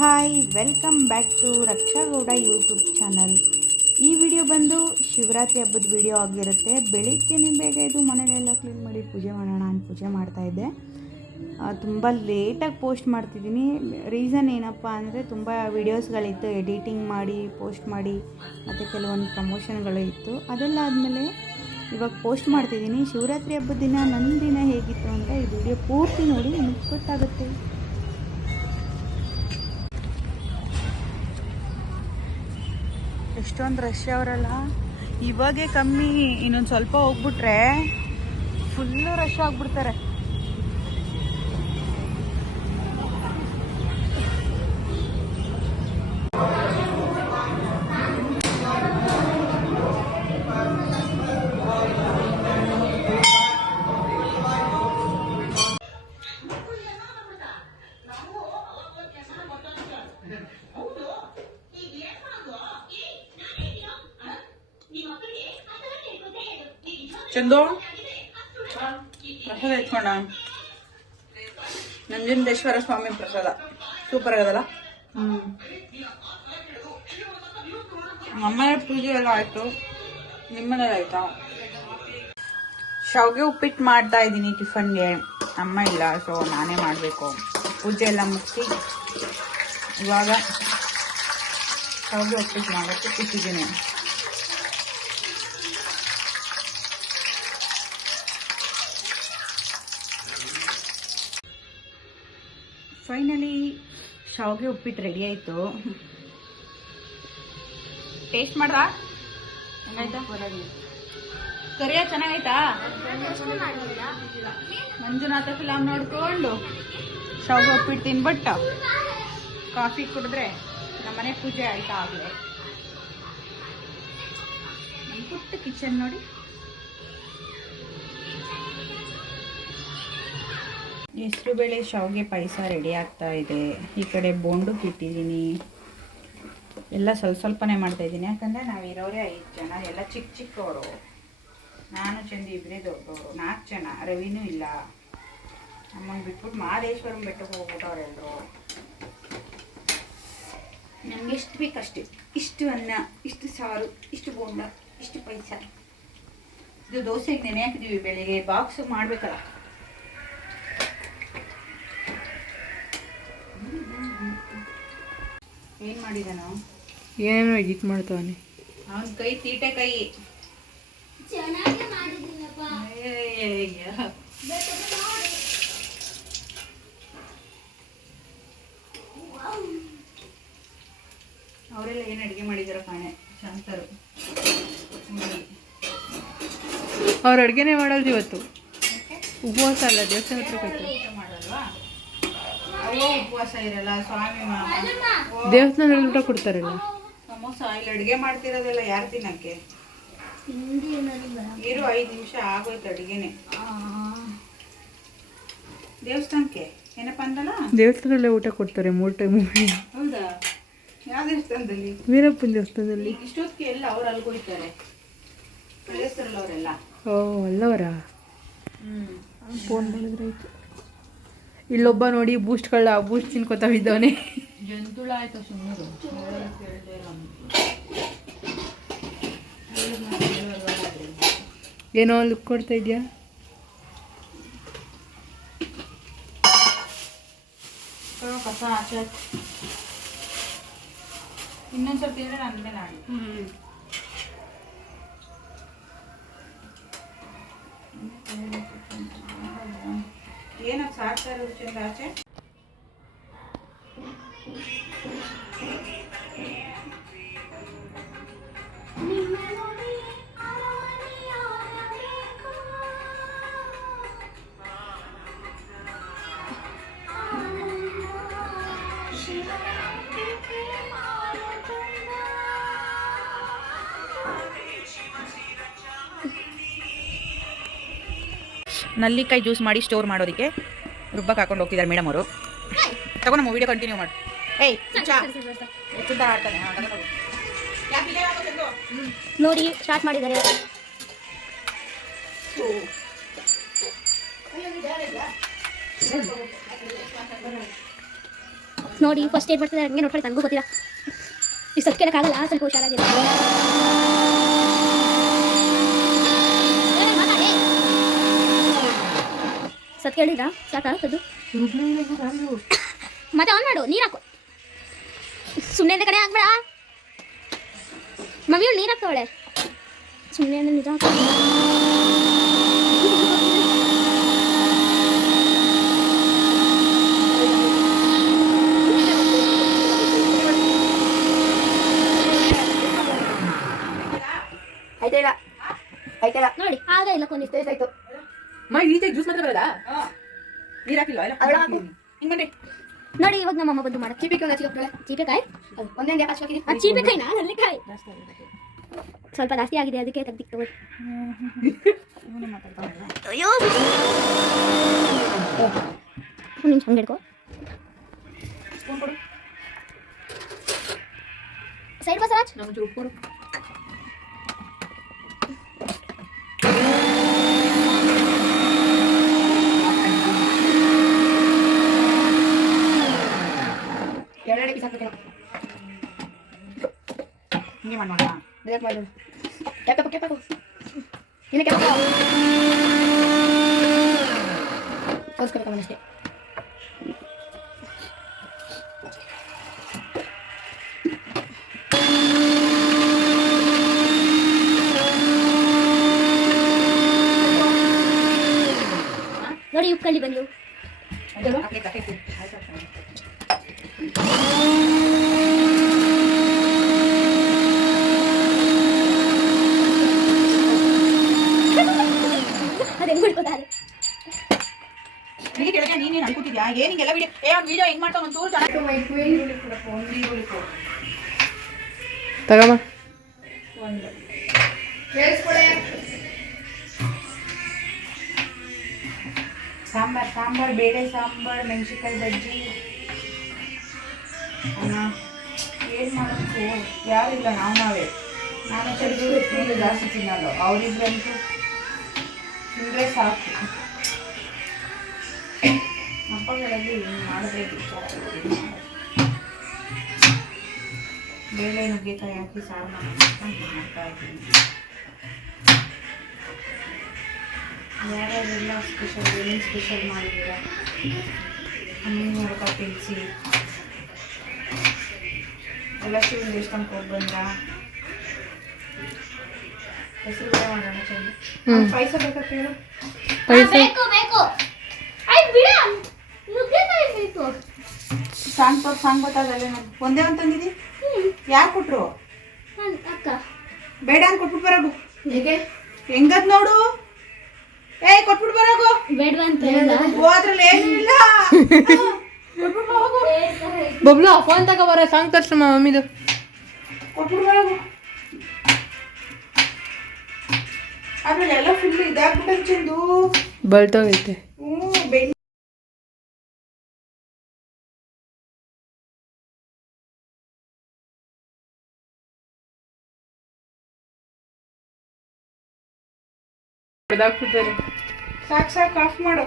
Hi welcome back to Raksha Gowda YouTube channel. ಈ video ಬಂದು ಶಿವರಾತ್ರಿ ಹಬ್ಬದ ವಿಡಿಯೋ ಆಗಿರುತ್ತೆ. ಬೆಳಿಗ್ಗೆನೇ ಬೇಗ ಇದು ಮನೆಯಲ್ಲೆಲ್ಲ ಕ್ಲೀನ್ ಮಾಡಿ ಪೂಜೆ ಮಾಡೋಣ ಅಂತ ಪೂಜೆ ಮಾಡ್ತಾಯಿದ್ದೆ. ತುಂಬ ಲೇಟಾಗಿ ಪೋಸ್ಟ್ ಮಾಡ್ತಿದ್ದೀನಿ. ರೀಸನ್ ಏನಪ್ಪ ಅಂದರೆ ತುಂಬ ವೀಡಿಯೋಸ್ಗಳಿತ್ತು, ಎಡಿಟಿಂಗ್ ಮಾಡಿ ಪೋಸ್ಟ್ ಮಾಡಿ, ಮತ್ತು ಕೆಲವೊಂದು ಪ್ರಮೋಷನ್ಗಳು ಇತ್ತು. ಅದೆಲ್ಲ ಆದಮೇಲೆ ಇವಾಗ ಪೋಸ್ಟ್ ಮಾಡ್ತಿದ್ದೀನಿ. ಶಿವರಾತ್ರಿ ಹಬ್ಬದ ದಿನ ನನ್ನ ದಿನ ಹೇಗಿತ್ತು ಅಂತ ಈ ವಿಡಿಯೋ ಪೂರ್ತಿ ನೋಡಿ ನಿಮಗೆ ಗೊತ್ತಾಗುತ್ತೆ. ಎಷ್ಟೊಂದು ರಶ್ ಅವರಲ್ಲ, ಇವಾಗೇ ಕಮ್ಮಿ, ಇನ್ನೊಂದು ಸ್ವಲ್ಪ ಹೋಗ್ಬಿಟ್ರೆ ಫುಲ್ಲು ರಶ್ ಆಗಿಬಿಡ್ತಾರೆ. ಚಂದು ಪ್ರಸಾದ ಇಟ್ಕೊಂಡ, ನಂಜುಂಡೇಶ್ವರ ಸ್ವಾಮಿ ಪ್ರಸಾದ ಸೂಪರ್ ಆಗದಲ್ಲ. ನಮ್ಮನೆ ಪೂಜೆ ಎಲ್ಲ ಆಯ್ತು, ನಿಮ್ಮನೇಲಿ ಆಯ್ತಾ? ಶಾವಿಗೆ ಉಪ್ಪಿಟ್ಟು ಮಾಡ್ತಾ ಇದ್ದೀನಿ ಟಿಫನ್ಗೆ. ಅಮ್ಮ ಇಲ್ಲ, ಸೊ ನಾನೇ ಮಾಡಬೇಕು. ಪೂಜೆ ಎಲ್ಲ ಮುಗಿಸಿ ಇವಾಗ ಶಾವಿಗೆ ಉಪ್ಪಿಟ್ಟು ಮಾಡೋಕ್ಕೆ ಕೂತಿದ್ದೀನಿ. ಫೈನಲಿ ಶಾವಿಗೆ ಉಪ್ಪಿಟ್ಟು ರೆಡಿ ಆಯಿತು. ಟೇಸ್ಟ್ ಮಾಡ್ದಾ? ಹೆಂಗಾಯ್ತಾ? ಕರಿಯ ಚೆನ್ನಾಗೈತಾ? ಮಂಜುನಾಥ ಫಿಲಮ್ ನೋಡ್ಕೊಂಡು ಶಾವಿಗೆ ಉಪ್ಪಿಟ್ಟು ತಿನ್ಬಿಟ್ಟು ಕಾಫಿ ಕುಡಿದ್ರೆ ನಮ್ಮನೆ ಪೂಜೆ ಆಯ್ತಾ ಆಗಲೇ. ನಮ್ಮ ಪುಟ್ಟ ಕಿಚನ್ ನೋಡಿ. ಹೆಸರುಬೇಳೆ ಶಾವಿಗೆ ಪಾಯಸ ರೆಡಿ ಆಗ್ತಾ ಇದೆ. ಈ ಕಡೆ ಬೋಂಡುಕ್ಕೆ ಇಟ್ಟಿದ್ದೀನಿ. ಎಲ್ಲ ಸ್ವಲ್ಪನೇ ಮಾಡ್ತಾಯಿದ್ದೀನಿ, ಯಾಕಂದರೆ ನಾವಿರೋರೇ 5 ಜನ, ಎಲ್ಲ ಚಿಕ್ಕ ಚಿಕ್ಕವರು. ನಾನು ಚಂದಿ ಇಬ್ಬರೇ ದೊಡ್ಡವರು, 4 ಜನ. ರವಿನೂ ಇಲ್ಲ. ಅಮ್ಮನ ಬಿಟ್ಬಿಟ್ಟು ಮಹದೇಶ್ವರನ ಬೆಟ್ಟಕ್ಕೆ ಹೋಗ್ಬಿಟ್ಟವ್ರೆಲ್ಲರೂ. ನಮ್ಗೆ ಎಷ್ಟು ಬೇಕಷ್ಟು, ಇಷ್ಟು ಅನ್ನ, ಇಷ್ಟು ಸಾರು, ಇಷ್ಟು ಬೋಂಡ, ಇಷ್ಟು ಪಾಯಸ. ಇದು ದೋಸೆಗೆ ನೆನೆ ಹಾಕಿದ್ದೀವಿ, ಬೆಳಿಗ್ಗೆ ಬಾಕ್ಸ್ ಮಾಡಬೇಕಲ್ಲ. ಏನು ಮಾಡಿದಾನು? ಏನೇನೋ ಎಡಿಟ್ ಮಾಡ್ತಾನೆ ಅವನ ಕೈ ತೀಟೆ ಕೈ. ಅವರೆಲ್ಲ ಏನು ಅಡುಗೆ ಮಾಡಿದಾರೋ ಕಾಣೆ. ಶಾಂತರು ಅವ್ರ ಅಡುಗೆನೇ ಮಾಡಲ್ದು ಇವತ್ತು. ಉಪವಾಸ ಅಲ್ಲ, ದೇವಸ್ಥಾನ ಹತ್ರ ಮಾಡಲ್ವಾ? ಉಪವಾಸ ಇರಲ್ಲ ಸ್ವಾಮಿ. ದೇವಸ್ಥಾನದಲ್ಲಿ ಊಟ ಕೊಡ್ತಾರಲ್ಲ. ಸಮೋಸ ಇಲ್ಲಿ ಅಡುಗೆ ಮಾಡ್ತಿರೋದೆಲ್ಲ ಯಾರು ತಿನ್ನಕ್ಕೆ? ಇರು 5 ನಿಮಿಷ ಆಗೋಯ್ತು ಅಡುಗೆನೆ. ದೇವಸ್ಥಾನಕ್ಕೆ ಏನಪ್ಪ ಅಂದಲ್ಲ, ದೇವಸ್ಥಾನದಲ್ಲೇ ಊಟ ಕೊಡ್ತಾರೆ 3 ಟೈಮ್. ಹೌದಾ? ಯಾವ ದೇವಸ್ಥಾನದಲ್ಲಿ? ವೀರಪ್ಪನ ದೇವಸ್ಥಾನದಲ್ಲಿ. ಇಷ್ಟೊತ್ತಿಗೆ ಎಲ್ಲ ಅವ್ರು ಅಲ್ಗೋಯ್ತಾರೆ, ಕಳಿಸ್ತಾರಲ್ಲ ಅವರೆಲ್ಲ. ಓ ಅಲ್ಲವರ. ಫೋನ್ ಮಾಡಿದ್ರಾಯ್ತು. ಇಲ್ಲೊಬ್ಬ ನೋಡಿ ಬೂಸ್ಟ್ ತಿನ್ಕೋತಾವಿದ್ದವನೇ. ಜಂತುಳ ಆಯ್ತು ಸುಮ್ಮನೆ. ಏನೋ ಲುಕ್ ಕೊಡ್ತಾ ಇದೆಯಾ? ಕಸ ಆಚೆ ಇನ್ನೊಂದು ಸ್ವಲ್ಪ ಇದ್ರೆ ನನಗೆ ನಾಡಿ. ಏನಕ್ಕೆ ಸಾಕ್ತಾ ಇರೋದು ಚಂದ ಆಚೆ? ನಲ್ಲಿಕಾಯಿ ಜ್ಯೂಸ್ ಮಾಡಿ ಸ್ಟೋರ್ ಮಾಡೋದಕ್ಕೆ ರುಬ್ಬಕ್ಕೆ ಹಾಕೊಂಡು ಹೋಗ್ತಿದ್ದಾರೆ ಮೇಡಮ್ ಅವರು. ತಗೋ ನಮ್ಮ ವಿಡಿಯೋ ಕಂಟಿನ್ಯೂ ಮಾಡಿ. ನೋಡಿ ಸ್ಟಾರ್ಟ್ ಮಾಡಿದ್ದಾರೆ. ನೋಡಿ ಫಸ್ಟ್ ಏಡ್ ಮಾಡ್ತಿದ್ದಾರೆ ಹಂಗೆ ನೋಡ್ಕೊಳ್ಳಿ ನನಗೂ ಗೊತ್ತಿಲ್ಲ ಈ ಸತ್ ಕೇಳಕ್ಕಾಗಲ್ಲ ಸ್ವಲ್ಪ ಹುಷಾರಾಗಿಲ್ಲ ಸತ್ ಕೇಳಿದ್ರಾ ಸಾಕಾ ಅದು ಮತ್ತೆ ಆನ್ ಮಾಡು ನೀರು ಹಾಕು ಸುಮ್ಮನೆ ಕಡೆ ಹಾಕ್ಬೇಡ ಮಮ್ಮಿ ನೀರು ಹಾಕ್ತಾವಳೆ ಸುಮ್ಮನೆ ನಿಜ ಹಾಕ ಆಯ್ತಾ ಆಯ್ತಾ ನೋಡಿ ಆಗ ಇಲ್ಲ ಕೊಂಡಿತ್ತು ಆಯ್ತು ಜ್ಯೂಸ್ ಮಾತ್ರ ಬರಲ್ಲ ನೀರು ಹಾಕಿಲ್ಲ ಹಿಂಗ್ ಬನ್ನಿ ನೋಡಿ ಇವಾಗ ನಮ್ಮಮ್ಮ ಬಂದು ಮಾಡಕ್ಕೆ ಚೀಪೆಕಾಯಿ ಒಂದೇ ಹಾಕಿ ಚೀಪೆಕಾಯಿನಾ ನಲ್ಲಿಕಾಯಿ ಸ್ವಲ್ಪ ಜಾಸ್ತಿ ಆಗಿದೆ ಅದಕ್ಕೆ ತೆಗ್ದಿಕ್ಕೆ ತಗೊಳ್ಳಿ ಅಯ್ಯೋ ಒಂದು ನಿಮಿಷ ಹಂಗೆ ಹಿಡ್ಕೊ ಸೈಡ್ ಬಸರಾಜ್ ನಮ್ಗೆ ಉಪ್ಪು ಎರಡೆರಡು ಪೀಸ್ ಹಾಕ್ಬೇಕೇನೋ ಹಿಂಗೆ ಮಾಡೋಣ ಬೇಗ ಮಾಡೋಣ ಕೆಪ್ಪಾಕು ಇನ್ನು ಕೆಪ್ಪಾಕು ತೋರಿಸ್ಕೋಬೇಕಷ್ಟೇ ನೋಡಿ ಉಪ್ಪಲ್ಲಿ ಬಂದು ಅದೇ ಬಿಡ್ಕೋತಾರೆ ನೀನು ಕೆಳಗೆ ನೀನೇನು ಅನ್ಕೊತಿದ್ಯಾ ಏನು ಹಿಂಗೆಲ್ಲ ವಿಡಿಯೋ ವಿಡಿಯೋ ಹೆಂಗ್ ಮಾಡ್ತಾವ ಒಂಚೂರು ಚೆನ್ನಾಗಿ ತಗಮ್ಮ ಸಾಂಬಾರ್ ಬೇಳೆ ಸಾಂಬಾರ್ ಮೆಣಸಿನ್ಕಾಯಿ ಬಜ್ಜಿ ಅನ್ನ ಏನು ಮಾಡಬೇಕು ಯಾರಿಲ್ಲ ನಾವೇ ನಾನು ಚಳಿಗೆ ಜಾಸ್ತಿ ತಿನ್ನಲ್ಲ ಅವರಿಬ್ಬರಂತೂ ತಿಂದರೆ ಸಾಕು ಹಬ್ಬಗಳಲ್ಲಿ ಮಾಡಿದ್ರೆ ವಿಚಾರ ಬೇಳೆ ನುಗ್ಗೆಕಾಯಿ ಹಾಕಿ ಸಾರು ಮಾಡ್ತಾ ಇದ್ದೀನಿ ಯಾರ್ಯಾರೆಲ್ಲ ಸ್ಪೆಷಲ್ ಏನೇನು ಸ್ಪೆಷಲ್ ಮಾಡಿದ್ದೀರಾ ಅಮ್ಮನ ನೋಡ್ಕೊ ತಿಳಿಸಿ ಎಲ್ಲ ಶಿವನ ದೇವಸ್ಥಾನಕ್ಕೆ ಹೋಗಿ ಬಂದ್ರಾ ಹೆಸರು ಬೇರೆ ಮಾಡೋಣ ಚೆಂದ ಪಾಯಸ ಬೇಕಾ ಕೇಳು ಬೇಕು ಬೇಕು ಆಯ್ತು ಬಿಡ ನುಗ್ಗೆಕಾಯಿ ಬೇಕು ಸಾಂಗ್ ಗೊತ್ತಾಗಲ್ಲ ನಂಗೆ ಒಂದೇ ಒಂದು ತಂದಿದ್ದಿ ಯಾರು ಕೊಟ್ರು ಅಕ್ಕ ಬೇಡ ಅಂತ ಕೊಟ್ಬಿಟ್ಟು ಬರೋಗು ಹೇಗೆ ಹೆಂಗದ್ ನೋಡು ಕೊಟ್ಬಿಟ್ಟು ಬರೋಗು ಬೇಡವಾ ಅಂತ ಹೇಳ ಅದ್ರಲ್ಲಿ ಏನೂ ಇಲ್ಲ ಕೊಟ್ಬಿಟ್ಟು ಹೋಗು ಬಬ್ಲು ಫೋನ್ ತಗೋಬಾರ ಸಾಂಗ್ ತರ್ಸು ಮಮ್ಮಿದು ಕೊಟ್ಬಿಟ್ಟು ಬರೋಗು ಆಮೇಲೆ ಎಲ್ಲ ಫುಲ್ ಇದಾಗ್ಬಿಟ್ಟು ಚೆಂದು ಬಳ್ತೋಗೈತೆ ಬೆಣ್ಣೆ ಸಾಕು ಆಫ್ ಮಾಡು